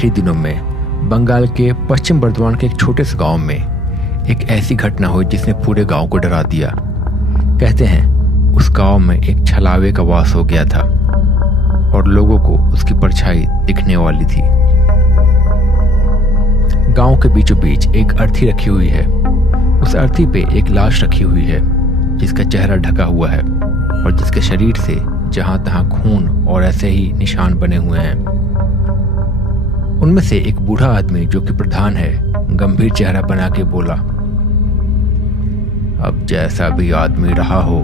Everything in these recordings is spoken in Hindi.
आखिरी दिनों में बंगाल के पश्चिम बर्धमान के एक छोटे से गांव में एक ऐसी घटना हुई जिसने पूरे गांव को डरा दिया। कहते हैं उस गांव में एक छलावे का वास हो गया था और लोगों को उसकी परछाई दिखने वाली थी। गांव के बीचों बीच एक अर्थी रखी हुई है। उस अर्थी पे एक लाश रखी हुई है जिसका चेहरा ढका हुआ है और जिसके शरीर से जहां तहां खून और ऐसे ही निशान बने हुए हैं। उनमें से एक बूढ़ा आदमी जो कि प्रधान है गंभीर चेहरा बना के बोला, अब जैसा भी आदमी रहा हो,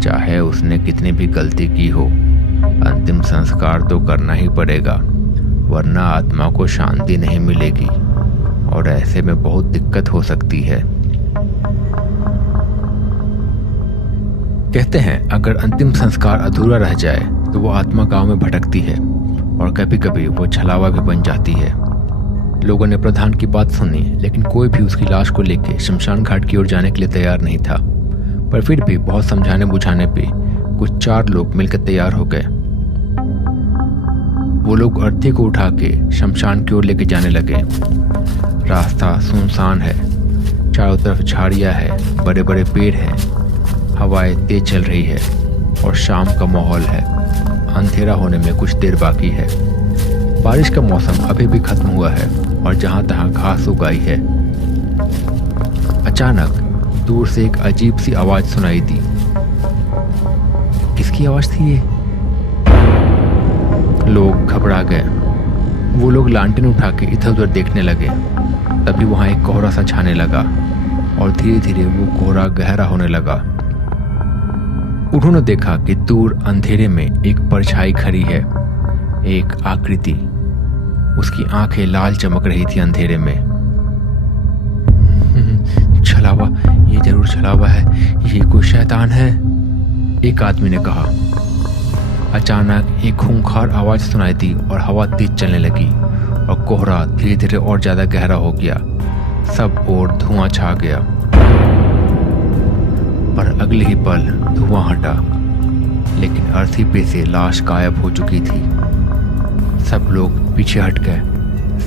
चाहे उसने कितनी भी गलती की हो, अंतिम संस्कार तो करना ही पड़ेगा, वरना आत्मा को शांति नहीं मिलेगी और ऐसे में बहुत दिक्कत हो सकती है। कहते हैं अगर अंतिम संस्कार अधूरा रह जाए तो वो आत्मा गांव में भटकती है और कभी कभी वो छलावा भी बन जाती है। लोगों ने प्रधान की बात सुनी, लेकिन कोई भी उसकी लाश को लेकर शमशान घाट की ओर जाने के लिए तैयार नहीं था। पर फिर भी बहुत समझाने बुझाने पे कुछ 4 लोग मिलकर तैयार हो गए। वो लोग अर्थी को उठा के शमशान की ओर लेके जाने लगे। रास्ता सुनसान है, चारों तरफ झाड़ियां है, बड़े बड़े पेड़ हैं, हवाएं तेज चल रही है और शाम का माहौल है। अंधेरा होने में कुछ देर बाकी है। बारिश का मौसम अभी भी खत्म हुआ है और जहां तहां घास उगाई है। अचानक दूर से एक अजीब सी आवाज सुनाई दी। किसकी आवाज थी ये? लोग घबरा गए। वो लोग लालटेन उठा के इधर उधर देखने लगे। तभी वहां एक कोहरा सा छाने लगा और धीरे धीरे वो कोहरा गहरा होने लगा। उन्होंने देखा कि दूर अंधेरे में एक परछाई खड़ी है, एक आकृति। उसकी आंखें लाल चमक रही थी अंधेरे में। छलावा, ये जरूर छलावा है, ये कोई शैतान है, एक आदमी ने कहा। अचानक एक खूंखार आवाज सुनाई दी और हवा तेज चलने लगी और कोहरा धीरे धीरे और ज्यादा गहरा हो गया। सब ओर धुआं छा गया। पर अगले ही पल धुआं हटा, लेकिन अर्थी पे से लाश गायब हो चुकी थी। सब लोग पीछे हट गए,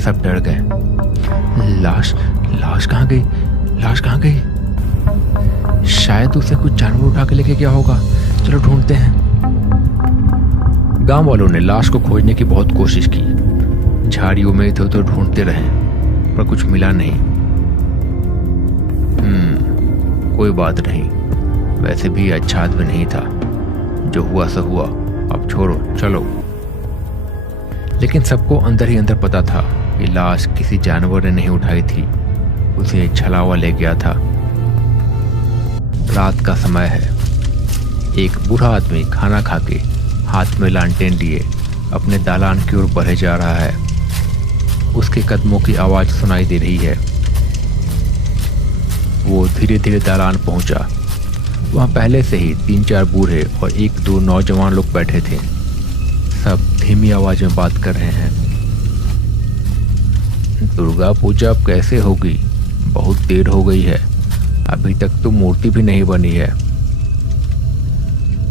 सब डर गए। लाश कहाँ गई? लाश कहाँ गई? शायद उसे कुछ जानवर उठा के लेके गया होगा, चलो ढूंढते हैं। गांव वालों ने लाश को खोजने की बहुत कोशिश की। झाड़ियों में इधर उधर ढूंढते रहे पर कुछ मिला नहीं। कोई बात नहीं, वैसे भी अच्छा आदमी नहीं था, जो हुआ सो हुआ, अब छोड़ो चलो। लेकिन सबको अंदर ही अंदर पता था कि लाश किसी जानवर ने नहीं उठाई थी, उसे छलावा ले गया था। रात का समय है। एक बूढ़ा आदमी खाना खा के हाथ में लालटेन लिए अपने दालान की ओर बढ़े जा रहा है। उसके कदमों की आवाज सुनाई दे रही है। वो धीरे धीरे दालान पहुंचा। वहां पहले से ही 3-4 बूढ़े और 1-2 नौजवान लोग बैठे थे। सब धीमी आवाज में बात कर रहे हैं। दुर्गा पूजा अब कैसे होगी? बहुत देर हो गई है, अभी तक तो मूर्ति भी नहीं बनी है।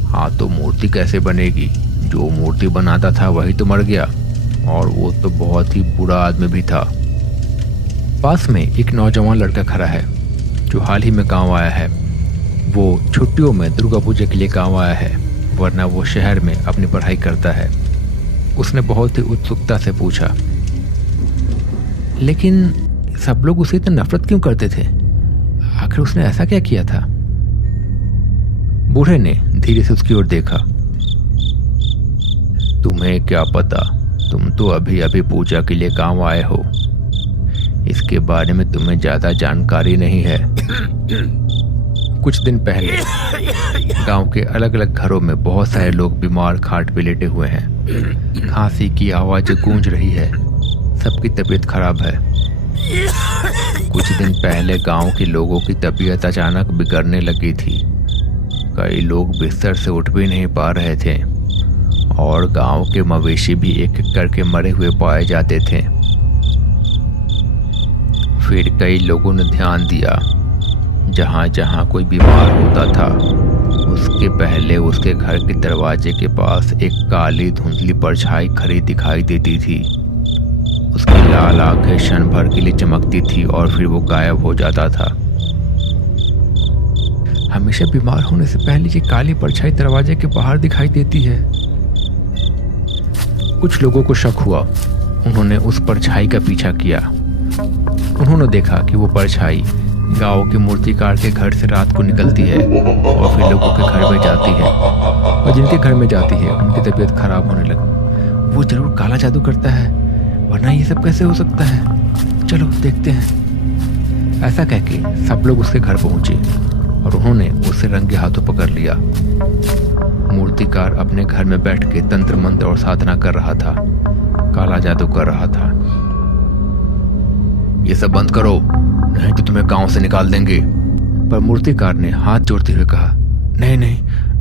हाँ तो मूर्ति कैसे बनेगी? जो मूर्ति बनाता था वही तो मर गया, और वो तो बहुत ही बुरा आदमी भी था। पास में एक नौजवान लड़का खड़ा है जो हाल ही में गांव आया है। वो छुट्टियों में दुर्गा पूजा के लिए गांव आया है, वरना वो शहर में अपनी पढ़ाई करता है। उसने बहुत ही उत्सुकता से पूछा, लेकिन सब लोग उसे इतना नफरत क्यों करते थे? आखिर उसने ऐसा क्या किया था? बूढ़े ने धीरे से उसकी ओर देखा। तुम्हें क्या पता, तुम तो अभी अभी पूजा के लिए गांव आए हो, इसके बारे में तुम्हें ज्यादा जानकारी नहीं है। कुछ दिन पहले गांव के अलग अलग घरों में बहुत सारे लोग बीमार खाट पे लेटे हुए हैं। खांसी की आवाज गूंज रही है, सबकी तबीयत खराब है। कुछ दिन पहले गांव के लोगों की तबीयत अचानक बिगड़ने लगी थी। कई लोग बिस्तर से उठ भी नहीं पा रहे थे और गांव के मवेशी भी एक एक करके मरे हुए पाए जाते थे। फिर कई लोगों ने ध्यान दिया, जहां जहां कोई बीमार होता था उसके पहले उसके घर के दरवाजे के पास एक काली धुंधली परछाई खड़ी दिखाई देती थी। उसके लाल आंखें क्षण भर के लिए चमकती थी और फिर वो गायब हो जाता था। हमेशा बीमार होने से पहले ये काली परछाई दरवाजे के बाहर दिखाई देती है। कुछ लोगों को शक हुआ। उन्होंने उस परछाई का पीछा किया। उन्होंने देखा कि वो परछाई गांव के मूर्तिकार के घर से रात को निकलती है और फिर लोगों के घर में जाती है, और जिनके घर में जाती है उनकी तबीयत खराब होने लगी। वो जरूर काला जादू करता है, वरना ये सब कैसे हो सकता है? चलो देखते हैं। ऐसा कह के सब लोग उसके घर पहुंचे और उन्होंने उसे रंगे हाथों पकड़ लिया। मूर्तिकार अपने घर में बैठ के तंत्र मंत्र और साधना कर रहा था, काला जादू कर रहा था। ये सब बंद करो, नहीं तो तुम्हें गांव से निकाल देंगे। पर मूर्तिकार ने हाथ जोड़ते हुए कहा, नहीं नहीं,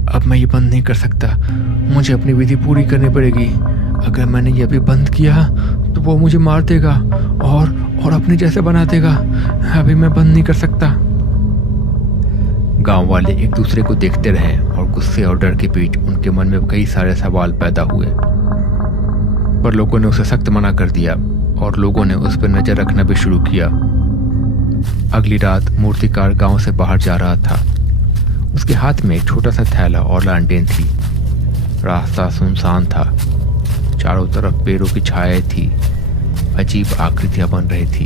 अब मैं ये बंद नहीं कर सकता। मुझे अपनी विधि पूरी करनी पड़ेगी। अगर मैंने ये अभी बंद किया तो वो मुझे मार देगा और अपने जैसे बना देगा। अभी मैं बंद नहीं कर सकता। गांव वाले एक दूसरे को देखते रहे और गुस्से और डर के बीच उनके मन में कई सारे सवाल पैदा हुए। पर लोगों ने उसे सख्त मना कर दिया और लोगों ने उस पर नजर रखना भी शुरू किया। अगली रात मूर्तिकार गांव से बाहर जा रहा था। उसके हाथ में एक छोटा सा थैला और लालटेन थी। रास्ता सुनसान था। चारों तरफ पेड़ों की छाया थी। अजीब आकृतियां बन रही थी।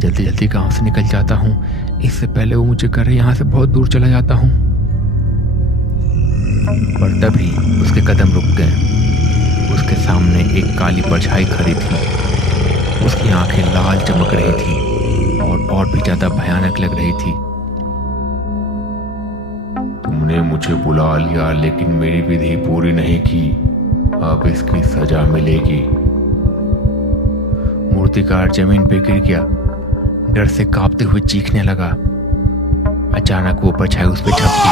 जल्दी जल्दी गांव से निकल जाता हूँ, इससे पहले वो मुझे करे यहाँ से बहुत दूर चला जाता हूँ। पर तभी उसके कदम रुक गए। उसके सामने एक काली परछाई खड़ी थी। उसकी आंखें लाल चमक रही थी और भी ज्यादा भयानक लग रही थी। तुमने मुझे बुला लिया, लेकिन मेरी विधि पूरी नहीं की। अब इसकी सजा मिलेगी। मूर्तिकार जमीन पे गिर गया, डर से कांपते हुए चीखने लगा। अचानक वो परछाई उस पर झपकी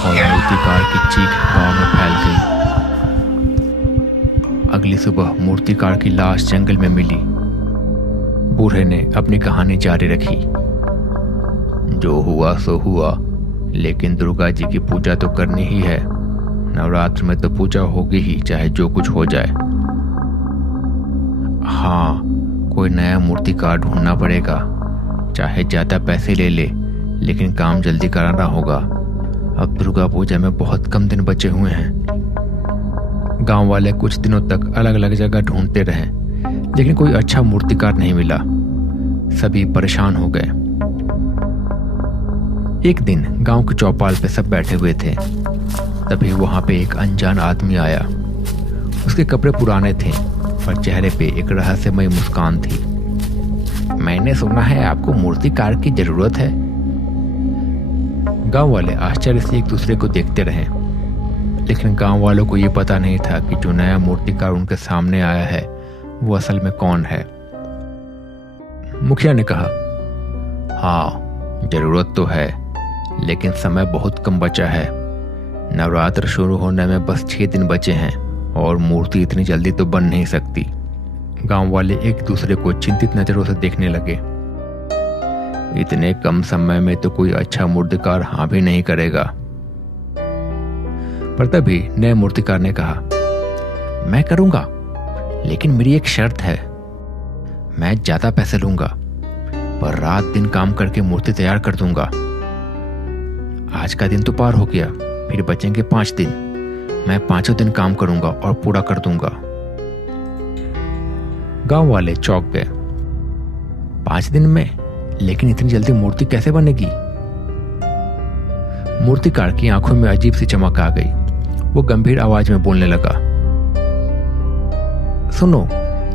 और मूर्तिकार की चीख गांव में फैल गई। अगली सुबह मूर्तिकार की लाश जंगल में मिली। बूढ़े ने अपनी कहानी जारी रखी। जो हुआ सो हुआ, लेकिन दुर्गा जी की पूजा तो करनी ही है। नवरात्र में तो पूजा होगी ही, चाहे जो कुछ हो जाए। हाँ, कोई नया मूर्तिकार ढूंढना पड़ेगा। चाहे ज्यादा पैसे ले ले, लेकिन काम जल्दी कराना होगा। अब दुर्गा पूजा में बहुत कम दिन बचे हुए हैं। गांव वाले कुछ दिनों तक अलग अलग जगह ढूंढते रहे, लेकिन कोई अच्छा मूर्तिकार नहीं मिला। सभी परेशान हो गए। एक दिन गांव के चौपाल पे सब बैठे हुए थे। तभी वहां पे एक अनजान आदमी आया। उसके कपड़े पुराने थे और चेहरे पे एक रहस्यमय मुस्कान थी। मैंने सुना है आपको मूर्तिकार की जरूरत है। गांव वाले आश्चर्य से एक दूसरे को देखते रहे, लेकिन गांव वालों को यह पता नहीं था कि जो नया मूर्तिकार उनके सामने आया है वो असल में कौन है। मुखिया ने कहा, हाँ जरूरत तो है, लेकिन समय बहुत कम बचा है। नवरात्र शुरू होने में बस 6 दिन बचे हैं और मूर्ति इतनी जल्दी तो बन नहीं सकती। गांव वाले एक दूसरे को चिंतित नजरों से देखने लगे। इतने कम समय में तो कोई अच्छा मूर्तिकार हाँ भी नहीं करेगा। पर तभी नए मूर्तिकार ने कहा, मैं करूंगा, लेकिन मेरी एक शर्त है। मैं ज्यादा पैसे लूंगा, पर रात दिन काम करके मूर्ति तैयार कर दूंगा। आज का दिन तो पार हो गया, फिर बचेंगे 5 दिन। मैं 5 दिन काम करूंगा और पूरा कर दूंगा। गांव वाले चौंक गए। 5 दिन में? लेकिन इतनी जल्दी मूर्ति कैसे बनेगी? मूर्तिकार की आंखों में अजीब सी चमक आ गई। वो गंभीर आवाज में बोलने लगा, सुनो,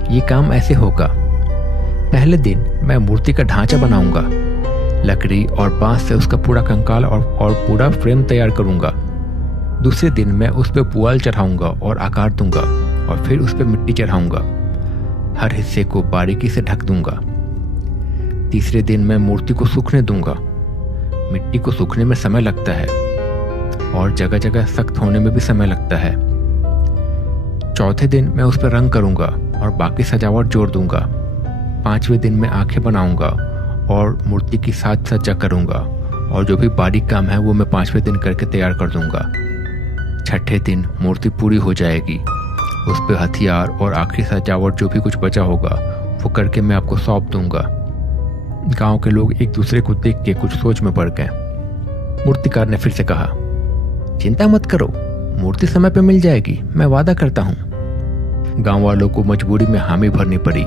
ये काम ऐसे होगा। पहले दिन मैं मूर्ति का ढांचा बनाऊंगा। लकड़ी और बांस से उसका पूरा कंकाल और पूरा फ्रेम तैयार करूंगा। दूसरे दिन मैं उस पर पुआल चढ़ाऊंगा और आकार दूंगा, और फिर उस पर मिट्टी चढ़ाऊंगा। हर हिस्से को बारीकी से ढक दूंगा। तीसरे दिन मैं मूर्ति को सूखने दूंगा। मिट्टी को सूखने में समय लगता है और जगह जगह सख्त होने में भी समय लगता है। चौथे दिन मैं उस पर रंग करूंगा और बाकी सजावट जोड़ दूंगा। 5वें दिन मैं आंखें बनाऊंगा और मूर्ति की साज सज्जा करूंगा, और जो भी बारीक काम है वो मैं 5वें दिन करके तैयार कर दूंगा। 6ठे दिन मूर्ति पूरी हो जाएगी। उस पे हथियार और आखिरी सजावट जो भी कुछ बचा होगा वो करके मैं आपको सौंप दूंगा। गांव के लोग एक दूसरे को देख के कुछ सोच में पड़ गए। मूर्तिकार ने फिर से कहा, चिंता मत करो, मूर्ति समय पे मिल जाएगी, मैं वादा करता हूँ। गांव वालों को मजबूरी में हामी भरनी पड़ी।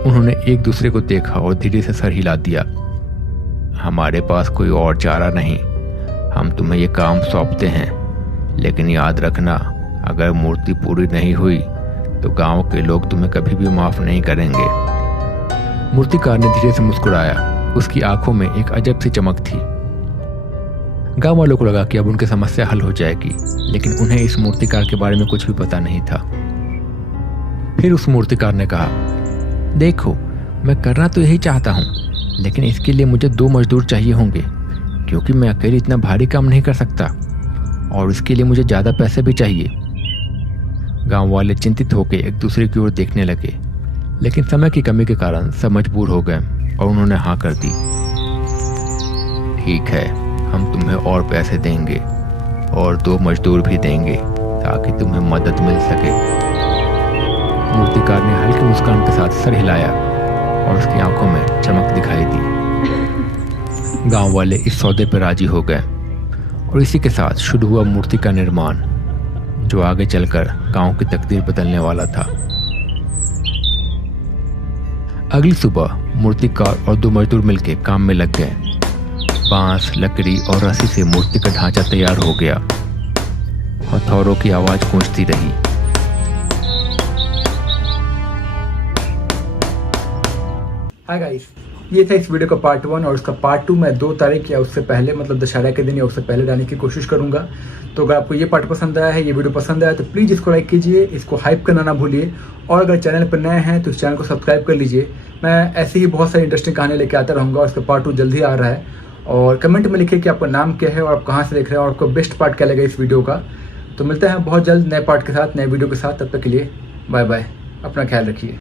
उन्होंने एक दूसरे को देखा और धीरे से सर हिला दिया। हमारे पास कोई और चारा नहीं, हम तुम्हें ये काम सौंपते हैं, लेकिन याद रखना, अगर मूर्ति पूरी नहीं हुई तो गांव के लोग तुम्हें कभी भी माफ नहीं करेंगे। मूर्तिकार ने धीरे से मुस्कुराया। उसकी आंखों में एक अजब सी चमक थी। गांव वालों को लगा कि अब उनकी समस्या हल हो जाएगी, लेकिन उन्हें इस मूर्तिकार के बारे में कुछ भी पता नहीं था। फिर उस मूर्तिकार ने कहा, देखो, मैं करना तो यही चाहता हूँ, लेकिन इसके लिए मुझे 2 मजदूर चाहिए होंगे, क्योंकि मैं अकेले इतना भारी काम नहीं कर सकता, और इसके लिए मुझे ज़्यादा पैसे भी चाहिए। गांव वाले चिंतित होकर एक दूसरे की ओर देखने लगे, लेकिन समय की कमी के कारण सब मजबूर हो गए और उन्होंने हाँ कर दी। ठीक है, हम तुम्हें और पैसे देंगे और 2 मजदूर भी देंगे ताकि तुम्हें मदद मिल सके। मूर्तिकार ने हल्की मुस्कान के साथ सर हिलाया और उसकी आंखों में चमक दिखाई दी। गांव वाले इस सौदे पर राजी हो गए और इसी के साथ शुरू हुआ मूर्ति का निर्माण, जो आगे चलकर गांव की तकदीर बदलने वाला था। अगली सुबह मूर्तिकार और 2 मजदूर मिलकर काम में लग गए। बांस, लकड़ी और रस्सी से मूर्ति का ढांचा तैयार हो गया। हथौड़ों की आवाज गूंजती रही। हाय गाइस, ये था इस वीडियो का पार्ट 1 और इसका पार्ट 2 मैं 2 तारीख या उससे पहले, मतलब दशहरा के दिन या उससे पहले डालने की कोशिश करूंगा। तो अगर आपको ये पार्ट पसंद आया है, ये वीडियो पसंद आया, तो प्लीज़ इसको लाइक कीजिए, इसको हाइप करना ना भूलिए, और अगर चैनल पर नए हैं तो इस चैनल को सब्सक्राइब कर लीजिए। मैं ऐसे ही बहुत सारी इंटरेस्टिंग कहानी लेके आता रहूँगा और इसका पार्ट 2 जल्दी आ रहा है। और कमेंट में लिखिए कि आपका नाम क्या है और आप कहाँ से देख रहे हैं और आपको बेस्ट पार्ट क्या लगा इस वीडियो का। तो मिलते हैं बहुत जल्द नए पार्ट के साथ, नए वीडियो के साथ। तब तक के लिए बाय बाय, अपना ख्याल रखिए।